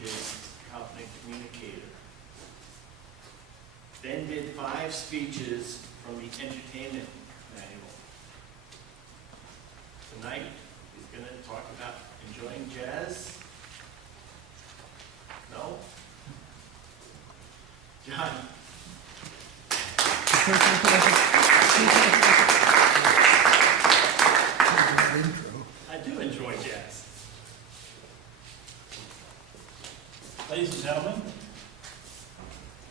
his confident communicator. Then did 5 speeches from the entertainment manual. Tonight, he's going to talk about enjoying jazz. No? John. I do enjoy jazz. Ladies and gentlemen,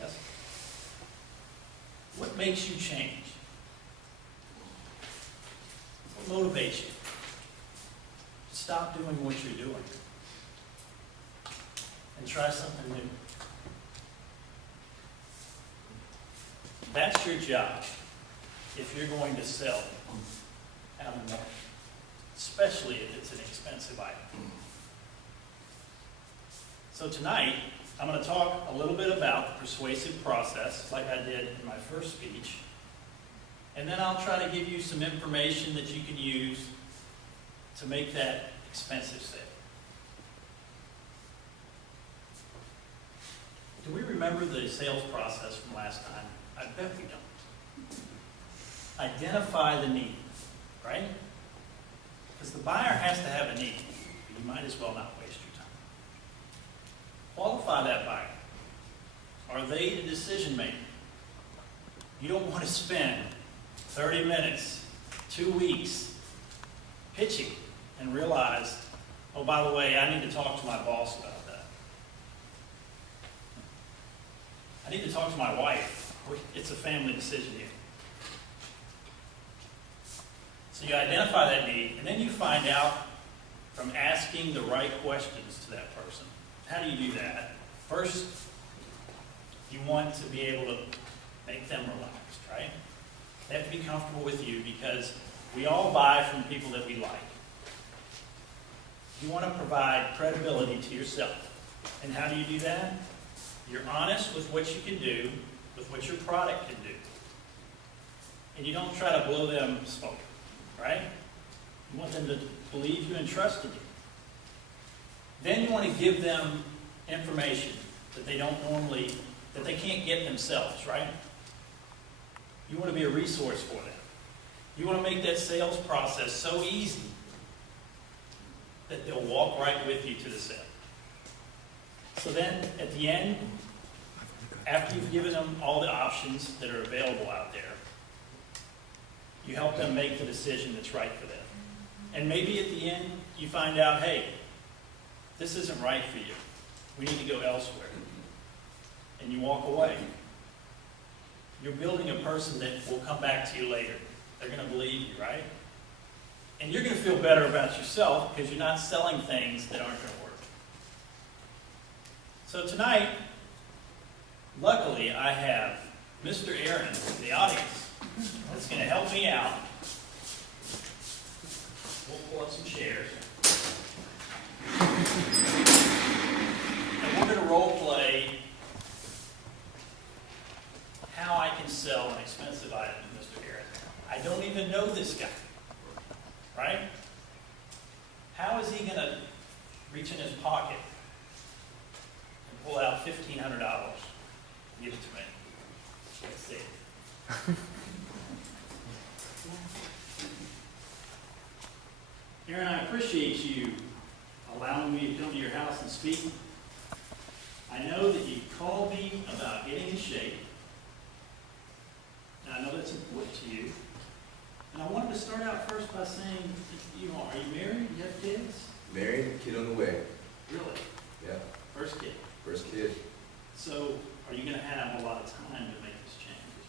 yes. What makes you change? What motivates you? Stop doing what you're doing and try something new. That's your job if you're going to sell out in the market, especially if it's an expensive item. So tonight, I'm going to talk a little bit about the persuasive process, like I did in my first speech, and then I'll try to give you some information that you can use to make that expensive sale. Do we remember the sales process from last time? I bet we don't. Identify the need, right? Because the buyer has to have a need. You might as well not waste your time. Qualify that buyer. Are they the decision maker? You don't want to spend 30 minutes, 2 weeks pitching and realize, oh, by the way, I need to talk to my boss about that. I need to talk to my wife. It's a family decision here. So you identify that need, and then you find out from asking the right questions to that person. How do you do that? First, you want to be able to make them relaxed, right? They have to be comfortable with you because we all buy from people that we like. You want to provide credibility to yourself. And how do you do that? You're honest with what you can do, with what your product can do. And you don't try to blow them smoke, right? You want them to believe you and trust in you. Then you want to give them information that they can't get themselves, right? You want to be a resource for them. You want to make that sales process so easy that they'll walk right with you to the sale. So then, at the end, after you've given them all the options that are available out there, you help them make the decision that's right for them. And maybe at the end, you find out, hey, this isn't right for you. We need to go elsewhere. And you walk away. You're building a person that will come back to you later. They're going to believe you, right? And you're going to feel better about yourself because you're not selling things that aren't going to work. So tonight, luckily, I have Mr. Aaron in the audience that's going to help me out. We'll pull up some chairs. And we're going to role play how I can sell an expensive item to Mr. Aaron. I don't even know this guy, right? How is he going to reach in his pocket and pull out $1,500 and give it to me? Let's see. Aaron, I appreciate you allowing me to come to your house and speak. I know that you called me about getting in shape. And I know that's important to you. And I wanted to start out first by saying, are you married? Do you have kids? Married, kid on the way. Really? Yeah. First kid. First kid. So, are you going to have a lot of time to make this change as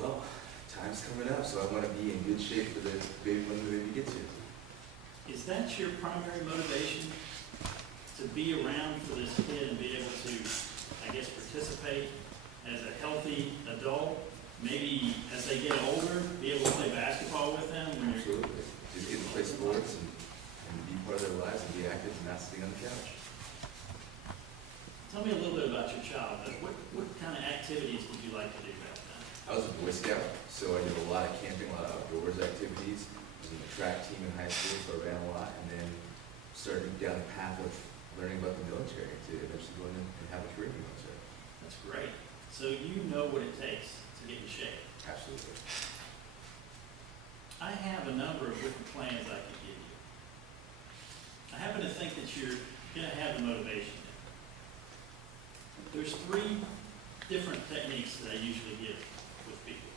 well? Well, time's coming up, so I want to be in good shape for the baby when the baby gets here. Is that your primary motivation? To be around for this kid and be able to, I guess, participate as a healthy adult? Maybe as they get older, be able to play basketball with them? Absolutely. Just get to play sports and be part of their lives and be active and not sitting on the couch. Tell me a little bit about your childhood. What kind of activities did you like to do back then? I was a Boy Scout, so I did a lot of camping, a lot of outdoors activities. I was in the track team in high school, so I ran a lot, and then started down the path of learning about the military to eventually go in and have a career in the military. That's great. So you know what it takes to get in shape. Absolutely. I have a number of different plans I could give you. I happen to think that you're going to have the motivation. There's 3 different techniques that I usually give with people.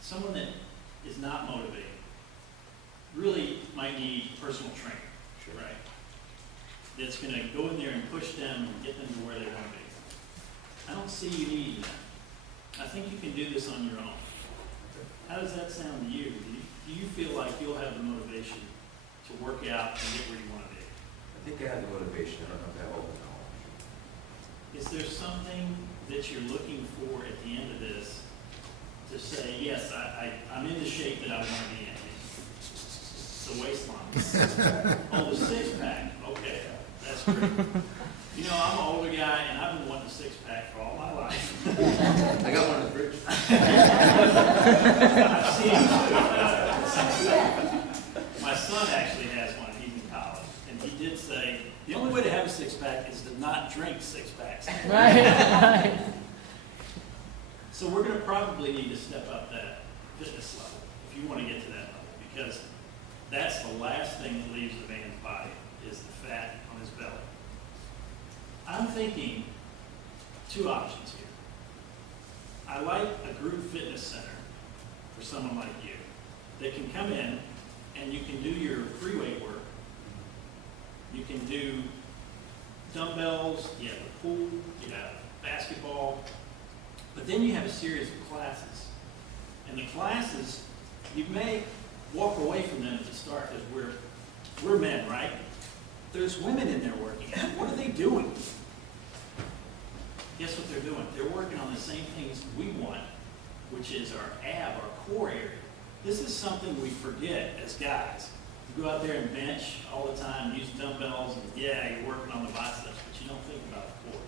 Someone that is not motivated really might need a personal trainer, Sure. right? That's going to go in there and push them and get them to where they want to be. I don't see you needing that. I think you can do this on your own. How does that sound to you? Do you feel like you'll have the motivation to work out and get where you want to be? I think I have the motivation. I don't know if I have all the knowledge. Is there something that you're looking for at the end of this to say, yes, I'm in the shape that I want to be in? The waistline. Oh, the 6-pack. Okay, that's great. You know, I'm an older guy, and I've been wanting a 6-pack for all my life. I got one in the fridge. I've seen it too. My son actually has one. He's in college, and he did say the only way to have a 6-pack is to not drink 6-packs. Right. So we're going to probably need to step up that fitness level if you want to get to that level, because that's the last thing that leaves the man's body is the fat on his belly. I'm thinking 2 options here. I like a group fitness center for someone like you that can come in and you can do your free weight work. You can do dumbbells, you have a pool, you have basketball, but then you have a series of classes. And the classes, you may walk away from them at the start because we're men, right? There's women in there working. What are they doing? Guess what they're doing? They're working on the same things we want, which is our core area. This is something we forget as guys. You go out there and bench all the time, use dumbbells, and yeah, you're working on the biceps, but you don't think about the core.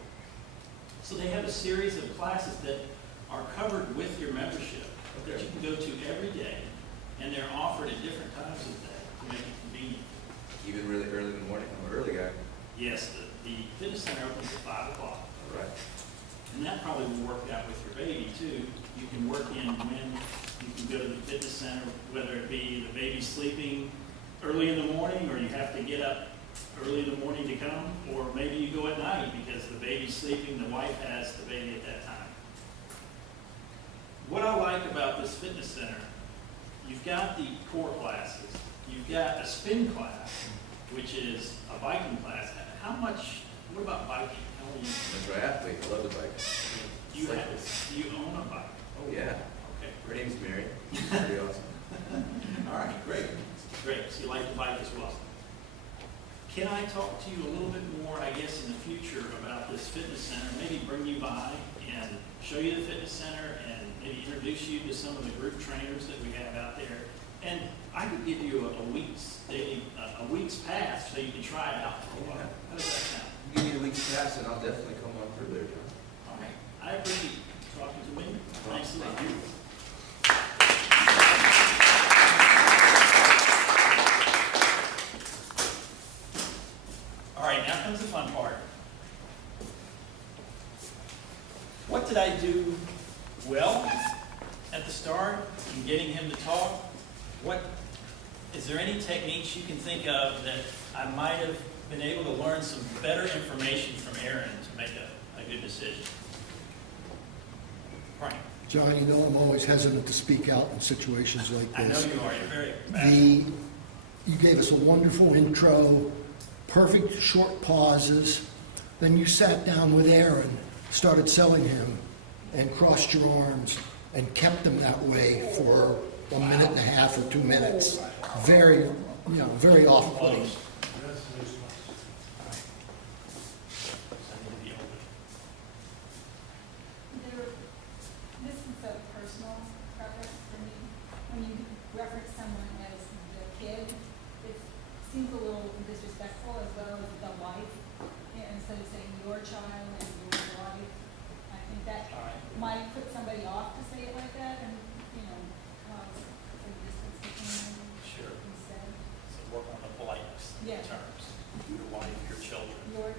So they have a series of classes that are covered with your membership that you can go to every day, and they're offered at different times of the day to make it convenient. Even really early in the morning. I'm an early guy. Yes, the fitness center opens at 5 o'clock. All right. And that probably will work out with your baby too. You can work in when you can go to the fitness center, whether it be the baby sleeping early in the morning or you have to get up early in the morning to come, or maybe you go at night because the baby's sleeping, the wife has the baby at that time. What I like about this fitness center, you've got the core classes, you've got a spin class, which is a biking class. What about biking? How are you? That's right, athlete. I love the bike. Do you own a bike? Oh, yeah. Okay, Her name's Mary. Pretty awesome. all right, great. Great, so you like the bike as well. Can I talk to you a little bit more, I guess, in the future about this fitness center? Maybe bring you by and show you the fitness center and maybe introduce you to some of the group trainers that we have out there. And I could give you a week's pass so you can try it out for a while. How does that sound? You give me the week's pass, and I'll definitely come on through there, John. All right. I appreciate you talking to me. Thanks a lot. Thank you. All right, now comes the fun part. What did I do well at the start in getting him to talk? Is there any techniques you can think of that I might have been able to learn some better information from Aaron to make a good decision? Frank. John, you know I'm always hesitant to speak out in situations like I know this. you are. You're very passionate. You gave us a wonderful intro, perfect short pauses. Then you sat down with Aaron, started selling him, and crossed your arms and kept them that way for 1.5 minutes or 2 minutes. Very, very off-putting. This is a personal preference for me. When you reference someone as the kid, it seems a little disrespectful as well as the wife. And instead of saying your child and your wife, I think that might put somebody off to say it like that and, cause some distance between them Sure. instead. So work on the politeness Yeah. terms. Your wife, your children. Your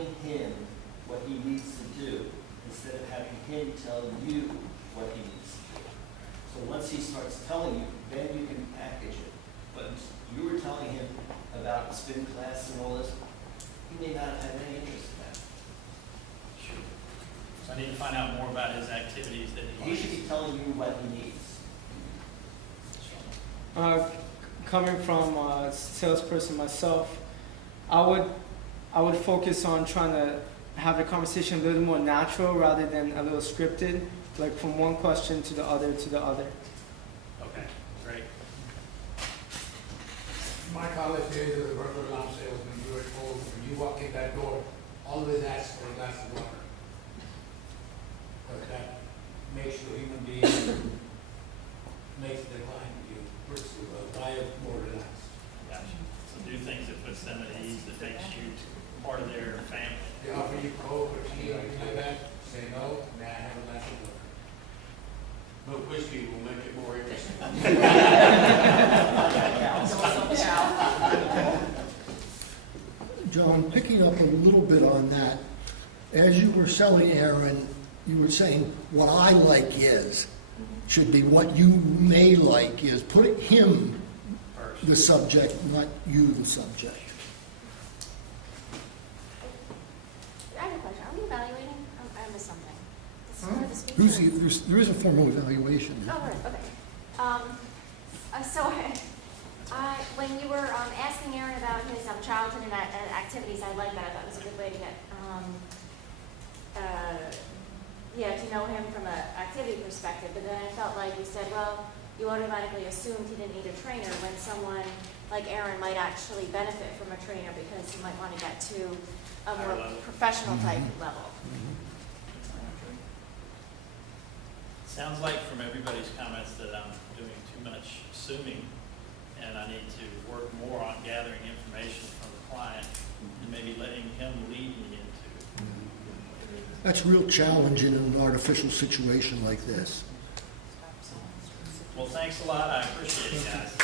telling him what he needs to do instead of having him tell you what he needs to do. So once he starts telling you, then you can package it. But you were telling him about spin class and all this, he may not have any interest in that. Sure. So I need to find out more about his activities that he He should be telling you what he needs. Coming from a salesperson myself, I would focus on trying to have the conversation a little more natural rather than a little scripted, like from one question to the other to the other. Okay, great. My college days as a burglar alarm salesman, you were told when you walk in that door, always ask for a glass of water. Because that makes you a human being, makes the client you pursue a buyer more relaxed. Gotcha. So do things that puts them at ease, that makes you part of their family. They offer you Coke or tea or anything like that, say no, may I have a glass of water? But whiskey will make it more interesting. John, picking up a little bit on that, as you were selling Aaron, you were saying what I like is should be what you may like is. Put him First. the subject, not you the subject. I have a question. Are we evaluating? I missed something. This is for the speaker? There is a formal evaluation. Oh, right, okay. So, when you were asking Aaron about his childhood and activities, I like that. I thought it was a good way to get, to know him from an activity perspective. But then I felt like you said, well, you automatically assumed he didn't need a trainer when someone like Aaron might actually benefit from a trainer because he might want to get to a Higher more level. professional type level. Sounds like from everybody's comments that I'm doing too much assuming, and I need to work more on gathering information from the client and maybe letting him lead me into. That's a real challenge in an artificial situation like this. Well, thanks a lot. I appreciate it, guys.